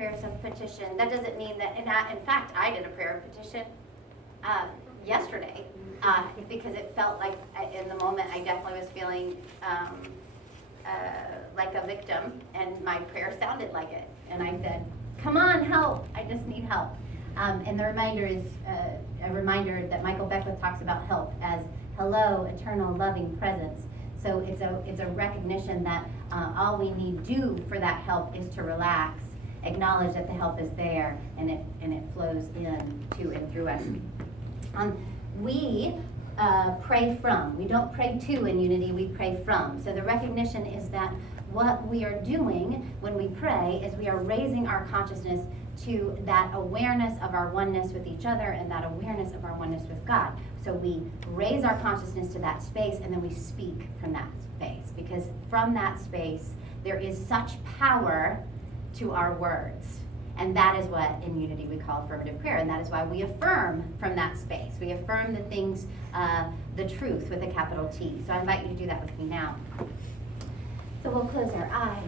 prayers of petition. That doesn't mean that, in fact, I did a prayer of petition yesterday because it felt like in the moment I definitely was feeling like a victim, and my prayer sounded like it. And I said, come on, help, I just need help. And the reminder is a reminder that Michael Beckwith talks about help as hello, eternal, loving presence. So it's a recognition that all we need do for that help is to relax, acknowledge that the help is there, and it flows in to and through us. We pray from. We don't pray to in unity, we pray from. So the recognition is that what we are doing when we pray is we are raising our consciousness to that awareness of our oneness with each other and that awareness of our oneness with God. So we raise our consciousness to that space, and then we speak from that space, because from that space there is such power to our words. And that is what in unity we call affirmative prayer, and that is why we affirm from that space. We affirm the things, the truth with a capital T. So I invite you to do that with me now. So we'll close our eyes.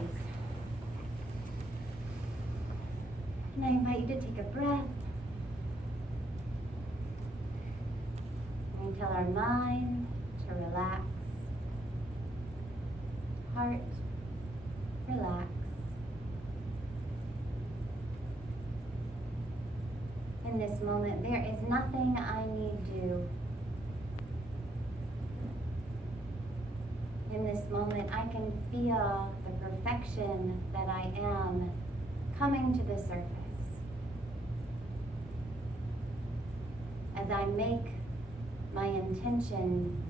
And I invite you to take a breath. And tell our mind to relax. Heart, relax. In this moment, there is nothing I need do. In this moment, I can feel the perfection that I am coming to the surface. As I make my intention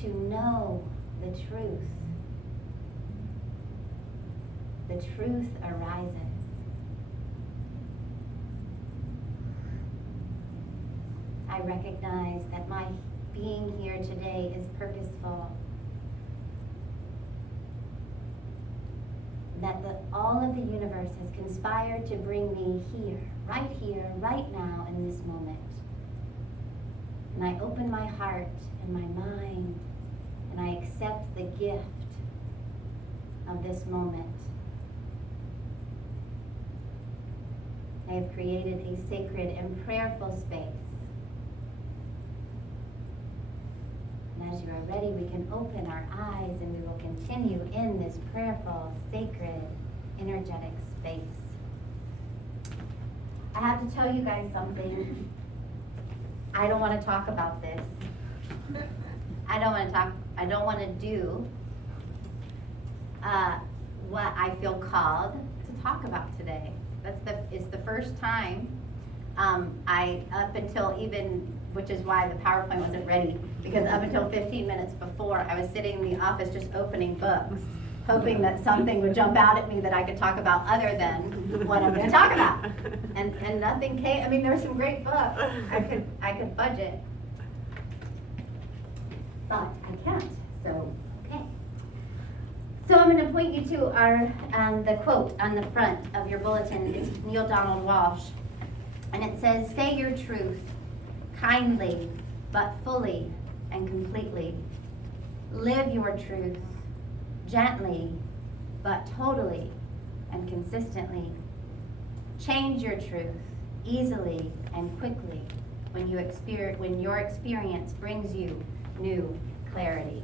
to know the truth arises. I recognize that my being here today is purposeful. That all of the universe has conspired to bring me here, right now, in this moment. And I open my heart and my mind, and I accept the gift of this moment. I have created a sacred and prayerful space. And as you are ready, we can open our eyes and we will continue in this prayerful, sacred, energetic space. I have to tell you guys something. I don't want to talk about this. I don't want to do what I feel called to talk about today. It's the first time up until even, which is why the PowerPoint wasn't ready, because up until 15 minutes before, I was sitting in the office just opening books, hoping that something would jump out at me that I could talk about other than what I'm going to talk about. And nothing came. I mean, there were some great books. I could budget, but I can't. So, okay. So I'm going to point you to the quote on the front of your bulletin. It's Neil Donald Walsh. And it says, "Say your truth, kindly, but fully and completely. Live your truth, gently, but totally and consistently. Change your truth, easily and quickly, when your experience brings you new clarity."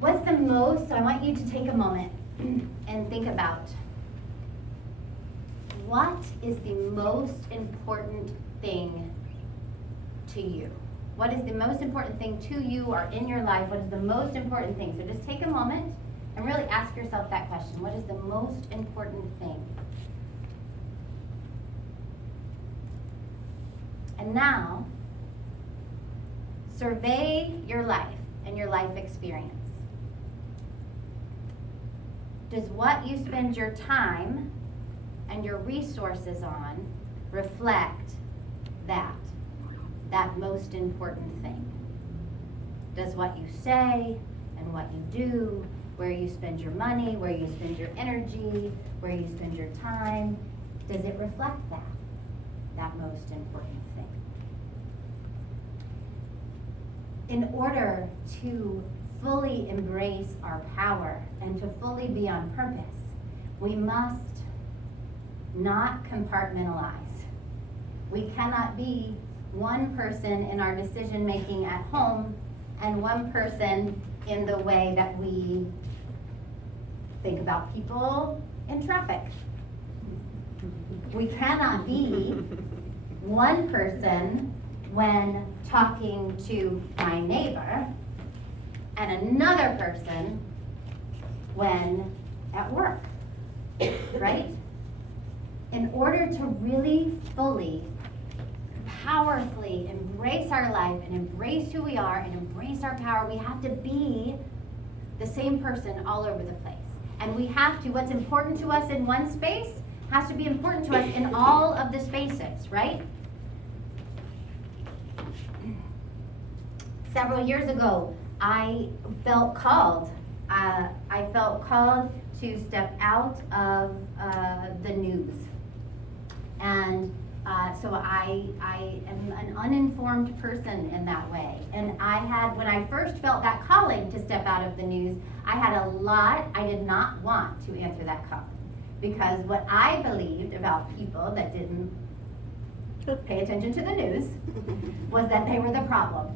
What's the most, so I want you to take a moment and think about, what is the most important thing to you? What is the most important thing to you or in your life? What is the most important thing? So just take a moment and really ask yourself that question. What is the most important thing? And now, survey your life and your life experience. Does what you spend your time and your resources on reflect that most important thing? Does what you say and what you do, where you spend your money, where you spend your energy, where you spend your time, does it reflect that most important thing? In order to fully embrace our power and to fully be on purpose, we must not compartmentalize. We cannot be one person in our decision making at home and one person in the way that we think about people in traffic. We cannot be one person when talking to my neighbor and another person when at work, right? In order to really fully, powerfully embrace our life and embrace who we are and embrace our power, we have to be the same person all over the place. And we have to, what's important to us in one space has to be important to us in all of the spaces, right? Several years ago, I felt called. I felt called to step out of the news. And so I am an uninformed person in that way. And when I first felt that calling to step out of the news, I had a lot I did not want to answer that calling. Because what I believed about people that didn't pay attention to the news was that they were the problem.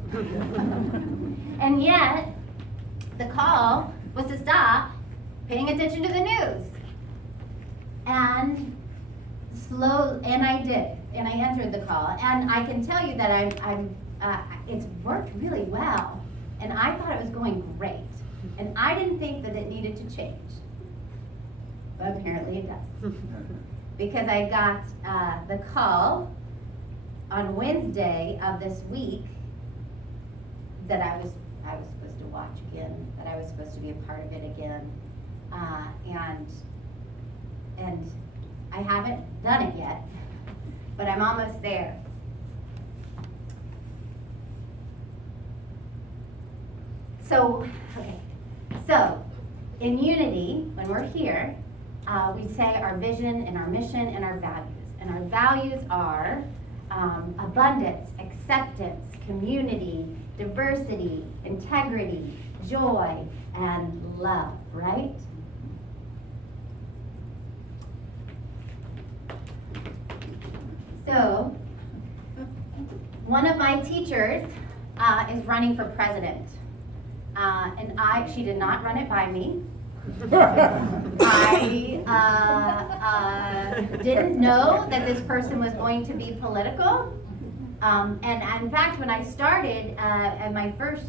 And yet, the call was to stop paying attention to the news. And I did, and I answered the call. And I can tell you that it's worked really well. And I thought it was going great. And I didn't think that it needed to change. But apparently it does. Because I got the call on Wednesday of this week that I was supposed to watch again, that I was supposed to be a part of it again. And I haven't done it yet, but I'm almost there. So in Unity, when we're here, we say our vision and our mission and our values. And our values are abundance, acceptance, community, diversity, integrity, joy, and love, right? So, one of my teachers is running for president. And she did not run it by me. I didn't know that this person was going to be political. And in fact, when I started at my first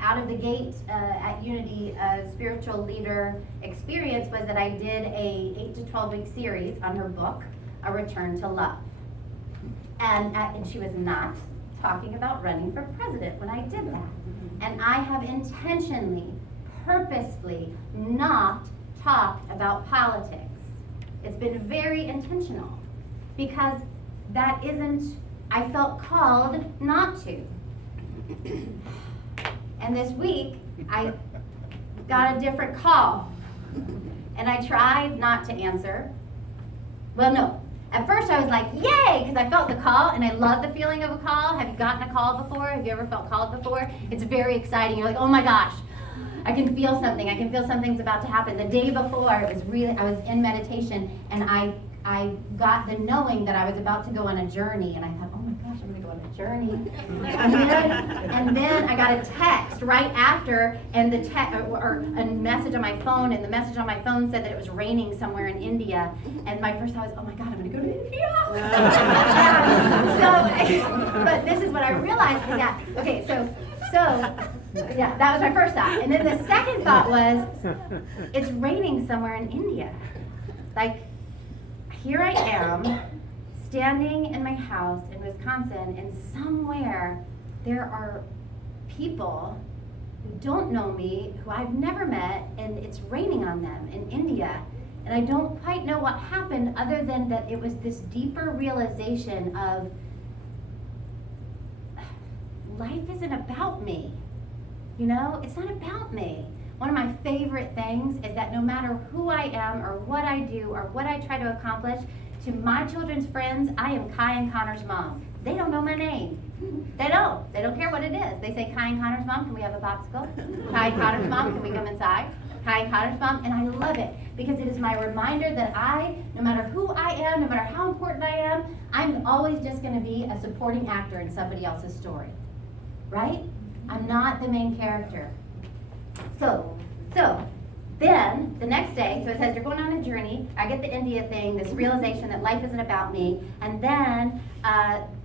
out of the gate at Unity spiritual leader experience was that I did a 8 to 12 week series on her book, A Return to Love. And she was not talking about running for president when I did that. And I have intentionally, purposefully not talked about politics. It's been very intentional because that isn't, I felt called not to. And this week, I got a different call. And I tried not to answer. Well, no. At first I was like, yay, because I felt the call, and I love the feeling of a call. Have you gotten a call before? Have you ever felt called before? It's very exciting. You're like, oh my gosh, I can feel something. I can feel something's about to happen. The day before, I was in meditation, and I got the knowing that I was about to go on a journey, and I thought, oh my gosh, I'm going to go on a journey. and then I got a text right after, and or a message on my phone, and the message on my phone said that it was raining somewhere in India, and my first thought was, oh my God, I'm going to go to India. But this is what I realized is that, okay, so yeah, that was my first thought. And then the second thought was, it's raining somewhere in India. Like, here I am, standing in my house in Wisconsin, and somewhere there are people who don't know me, who I've never met, and it's raining on them in India. And I don't quite know what happened other than that it was this deeper realization of life isn't about me. You know, it's not about me. One of my favorite things is that no matter who I am or what I do or what I try to accomplish, to my children's friends, I am Kai and Connor's mom. They don't know my name. They don't. They don't care what it is. They say, Kai and Connor's mom, can we have a popsicle? Kai and Connor's mom, can we come inside? Kai and Connor's mom, and I love it because it is my reminder that no matter who I am, no matter how important I am, I'm always just going to be a supporting actor in somebody else's story, right? I'm not the main character. So then the next day, so it says you're going on a journey. I get the India thing, this realization that life isn't about me, and then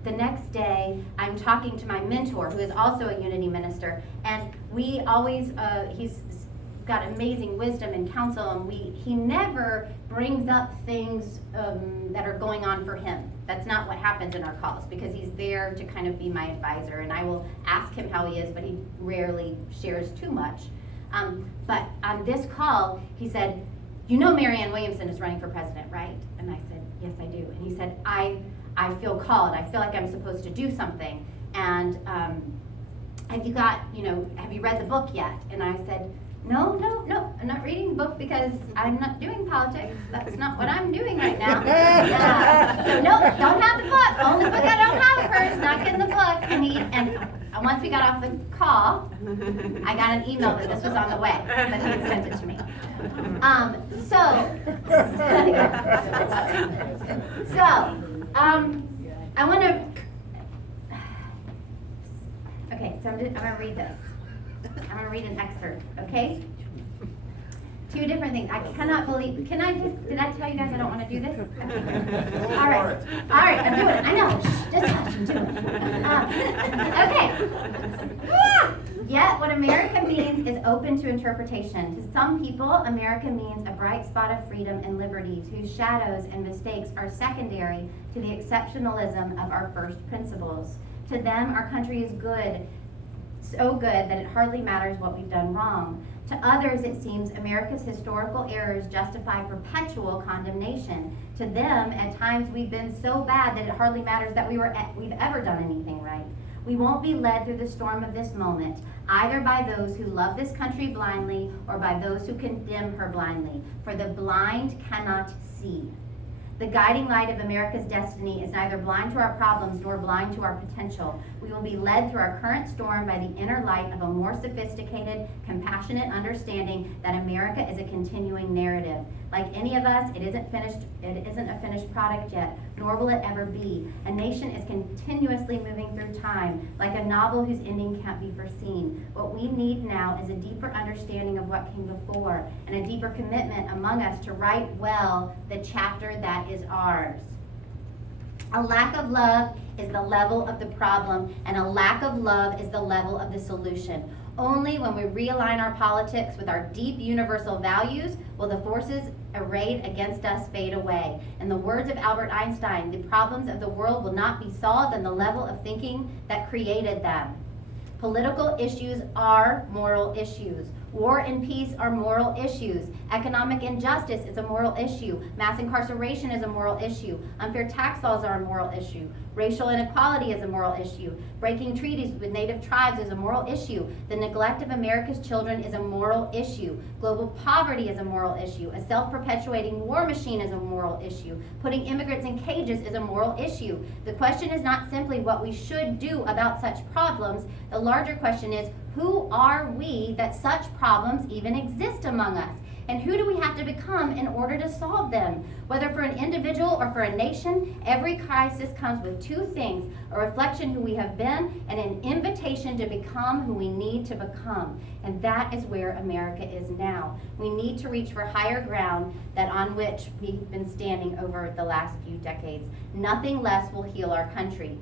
the next day I'm talking to my mentor, who is also a Unity minister, and we always he's got amazing wisdom and counsel, and he never brings up things that are going on for him. That's not what happens in our calls, because he's there to kind of be my advisor, and I will ask him how he is, but he rarely shares too much. But on this call, he said, you know Marianne Williamson is running for president, right? And I said, yes, I do. And he said, I feel called. I feel like I'm supposed to do something. And have you read the book yet? And I said, no, I'm not reading the book because I'm not doing politics. That's not what I'm doing right now. So no, don't have the book. Only book I don't have of hers, not getting the book. And once we got off the call, I got an email that this was on the way, that he had sent it to me. I want to, okay, so I'm going to read this. I'm going to read an excerpt, okay? Two different things. I cannot believe, did I tell you guys I don't want to do this? Okay. All right, I'm doing it. I know. Just hush, I'm doing it. Okay. Yet what America means is open to interpretation. To some people, America means a bright spot of freedom and liberties whose shadows and mistakes are secondary to the exceptionalism of our first principles. To them, our country is good, so good that it hardly matters what we've done wrong. To others, it seems America's historical errors justify perpetual condemnation. To them, at times we've been so bad that it hardly matters that we've ever done anything right. We won't be led through the storm of this moment, either by those who love this country blindly or by those who condemn her blindly, for the blind cannot see. The guiding light of America's destiny is neither blind to our problems nor blind to our potential. We will be led through our current storm by the inner light of a more sophisticated, compassionate understanding that America is a continuing narrative. Like any of us, it isn't a finished product yet, nor will it ever be. A nation is continuously moving through time, like a novel whose ending can't be foreseen. What we need now is a deeper understanding of what came before, and a deeper commitment among us to write well the chapter that is ours. A lack of love is the level of the problem, and a lack of love is the level of the solution. Only when we realign our politics with our deep universal values will the forces arrayed against us fade away. In the words of Albert Einstein, the problems of the world will not be solved on the level of thinking that created them. Political issues are moral issues. War and peace are moral issues. Economic injustice is a moral issue. Mass incarceration is a moral issue. Unfair tax laws are a moral issue. Racial inequality is a moral issue. Breaking treaties with native tribes is a moral issue. The neglect of America's children is a moral issue. Global poverty is a moral issue. A self-perpetuating war machine is a moral issue. Putting immigrants in cages is a moral issue. The question is not simply what we should do about such problems. The larger question is, who are we that such problems even exist among us? And who do we have to become in order to solve them? Whether for an individual or for a nation, every crisis comes with two things: a reflection who we have been and an invitation to become who we need to become. And that is where America is now. We need to reach for higher ground that on which we've been standing over the last few decades. Nothing less will heal our country.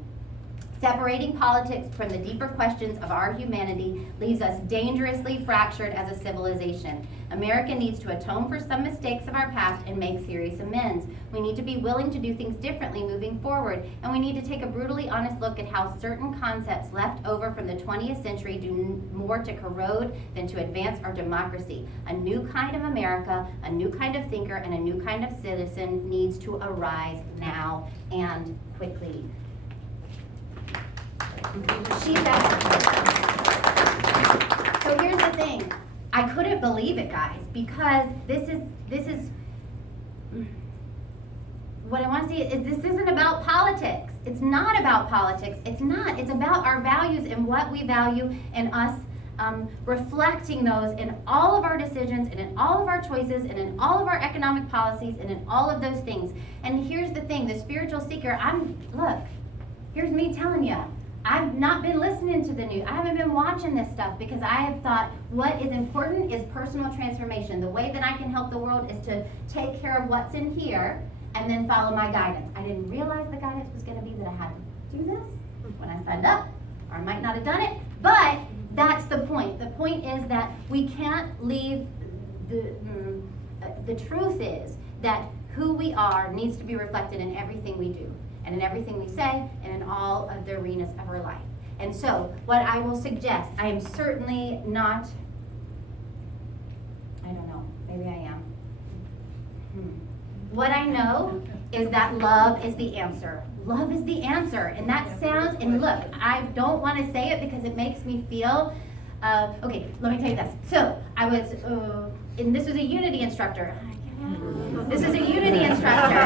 Separating politics from the deeper questions of our humanity leaves us dangerously fractured as a civilization. America needs to atone for some mistakes of our past and make serious amends. We need to be willing to do things differently moving forward, and we need to take a brutally honest look at how certain concepts left over from the 20th century do more to corrode than to advance our democracy. A new kind of America, a new kind of thinker, and a new kind of citizen needs to arise now and quickly. She said, so here's the thing. I couldn't believe it, guys, because this is what I want to say is this isn't about politics. It's not about politics. It's not. It's about our values and what we value, and us reflecting those in all of our decisions and in all of our choices and in all of our economic policies and in all of those things. And here's the thing, the spiritual seeker, look, here's me telling you, I've not been listening to the news. I haven't been watching this stuff because I have thought what is important is personal transformation. The way that I can help the world is to take care of what's in here and then follow my guidance. I didn't realize the guidance was going to be that I had to do this when I signed up, or I might not have done it, but that's the point. The point is that we can't leave the truth is that who we are needs to be reflected in everything we do and in everything we say and in all of the arenas of our life. And so what I will suggest, I am certainly not, I don't know, maybe I am. What I know is that love is the answer. Love is the answer. And that sounds, and look, I don't want to say it because it makes me feel, okay, let me tell you this. So I was, and this was a Unity instructor. This is a Unity instructor.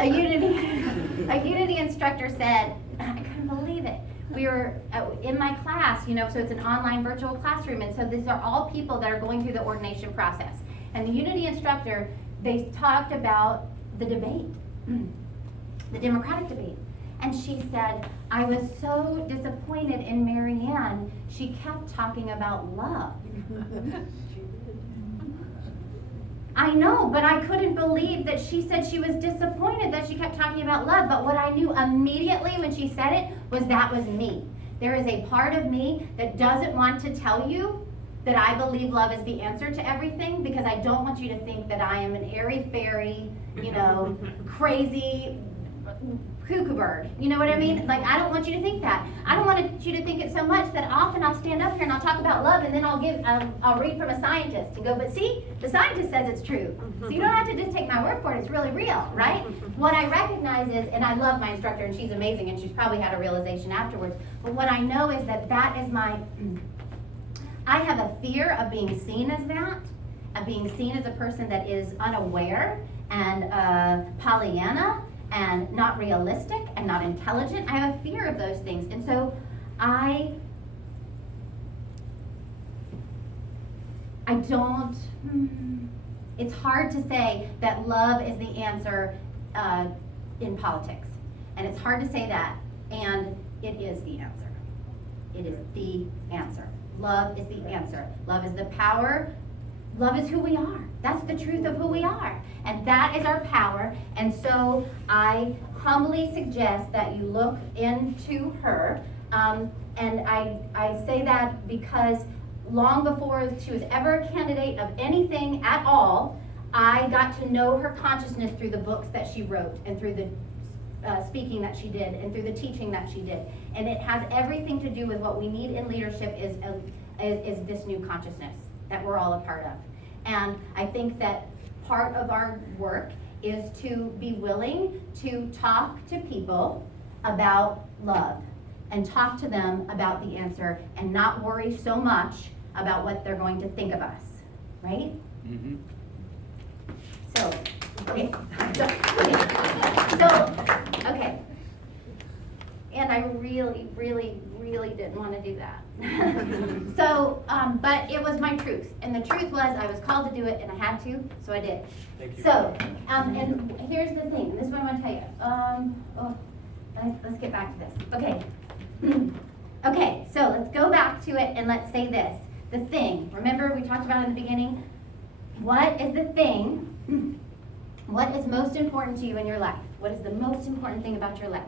A Unity instructor said, I couldn't believe it. We were in my class, so it's an online virtual classroom, and so these are all people that are going through the ordination process. And the Unity instructor, they talked about the debate, the Democratic debate. And she said, I was so disappointed in Marianne. She kept talking about love. I know, but I couldn't believe that she said she was disappointed that she kept talking about love. But what I knew immediately when she said it was that was me. There is a part of me that doesn't want to tell you that I believe love is the answer to everything, because I don't want you to think that I am an airy-fairy, crazy cuckoo bird. You know what I mean? Like, I don't want you to think that. I don't want you to think it so much that often I'll stand up here and I'll talk about love, and then I'll read from a scientist and go, but see, the scientist says it's true. So you don't have to just take my word for it. It's really real, right? What I recognize is, and I love my instructor, and she's amazing, and she's probably had a realization afterwards, but what I know is that is my, I have a fear of being seen as that, of being seen as a person that is unaware and Pollyanna, and not realistic and not intelligent. I have a fear of those things. And so I don't, it's hard to say that love is the answer in politics. And it's hard to say that, and it is the answer. It is the answer. Love is the answer. Love is the power. Love is who we are. That's the truth of who we are. And that is our power. And so I humbly suggest that you look into her. And I say that because long before she was ever a candidate of anything at all, I got to know her consciousness through the books that she wrote and through the speaking that she did and through the teaching that she did. And it has everything to do with what we need in leadership is this new consciousness that we're all a part of. And I think that part of our work is to be willing to talk to people about love and talk to them about the answer and not worry so much about what they're going to think of us, right? Mm-hmm. So, okay. Okay. And I really, really, really didn't want to do that. So, but it was my truth. And the truth was I was called to do it and I had to, so I did. Thank you. So, and here's the thing. This is what I want to tell you. Let's get back to this. Okay. Okay, so let's go back to it and let's say this. The thing. Remember we talked about in the beginning? What is the thing? What is most important to you in your life? What is the most important thing about your life?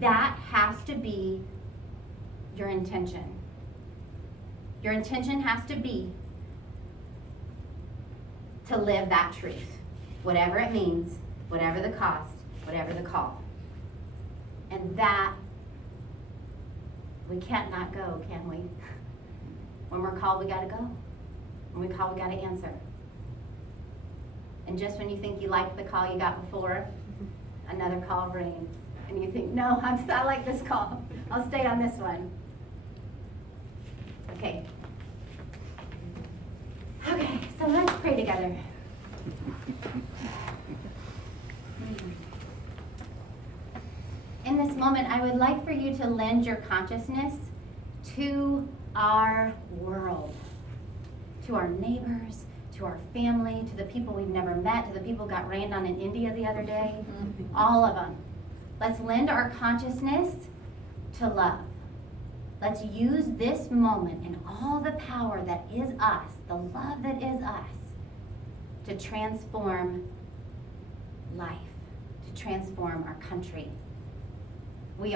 That has to be your intention. Your intention has to be to live that truth, whatever it means, whatever the cost, whatever the call. And that, we can't not go, can we? When we're called, we gotta go. When we call, we gotta answer. And just when you think you like the call you got before, another call rings. And you think, no, I like this call. I'll stay on this one. Okay. Okay, so let's pray together. moment, I would like for you to lend your consciousness to our world, to our neighbors, to our family, to the people we've never met, to the people who got rained on in India the other day, all of them. Let's lend our consciousness to love. Let's use this moment and all the power that is us, the love that is us, to transform life, to transform our country. We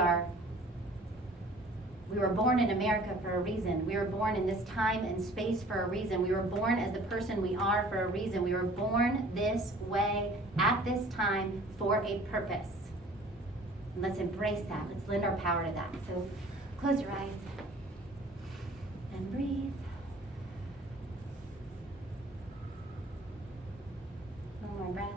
were born in America for a reason. We were born in this time and space for a reason. We were born as the person we are for a reason. We were born this way at this time for a purpose. And let's embrace that. Let's lend our power to that. So close your eyes and breathe. One more breath.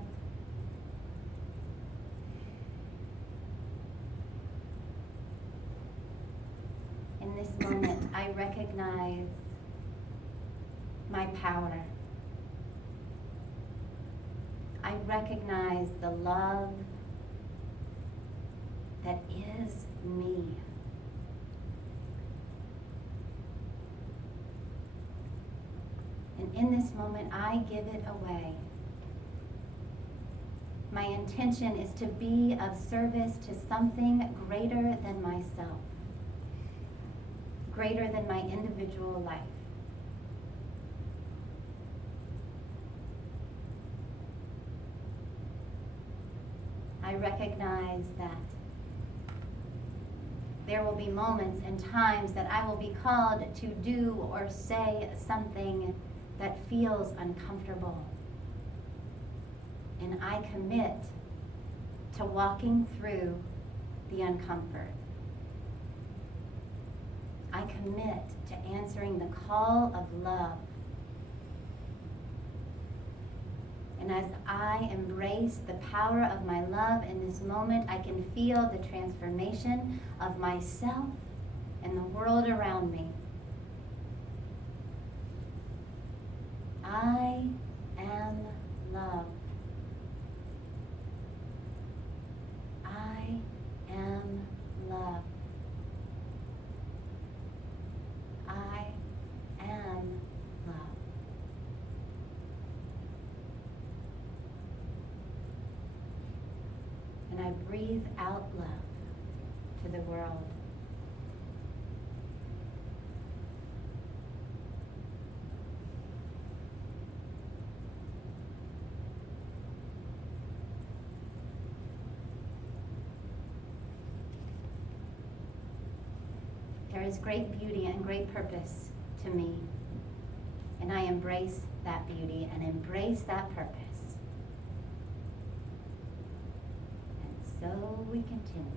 In this moment, I recognize my power. I recognize the love that is me. And in this moment, I give it away. My intention is to be of service to something greater than myself, greater than my individual life. I recognize that there will be moments and times that I will be called to do or say something that feels uncomfortable. And I commit to walking through the uncomfort. I commit to answering the call of love. And as I embrace the power of my love in this moment, I can feel the transformation of myself and the world around me. I am love. I am love. I am love. And I breathe out love to the world. There is great beauty and great purpose to me, and I embrace that beauty and embrace that purpose. And so we continue.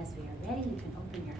As we are ready, you can open your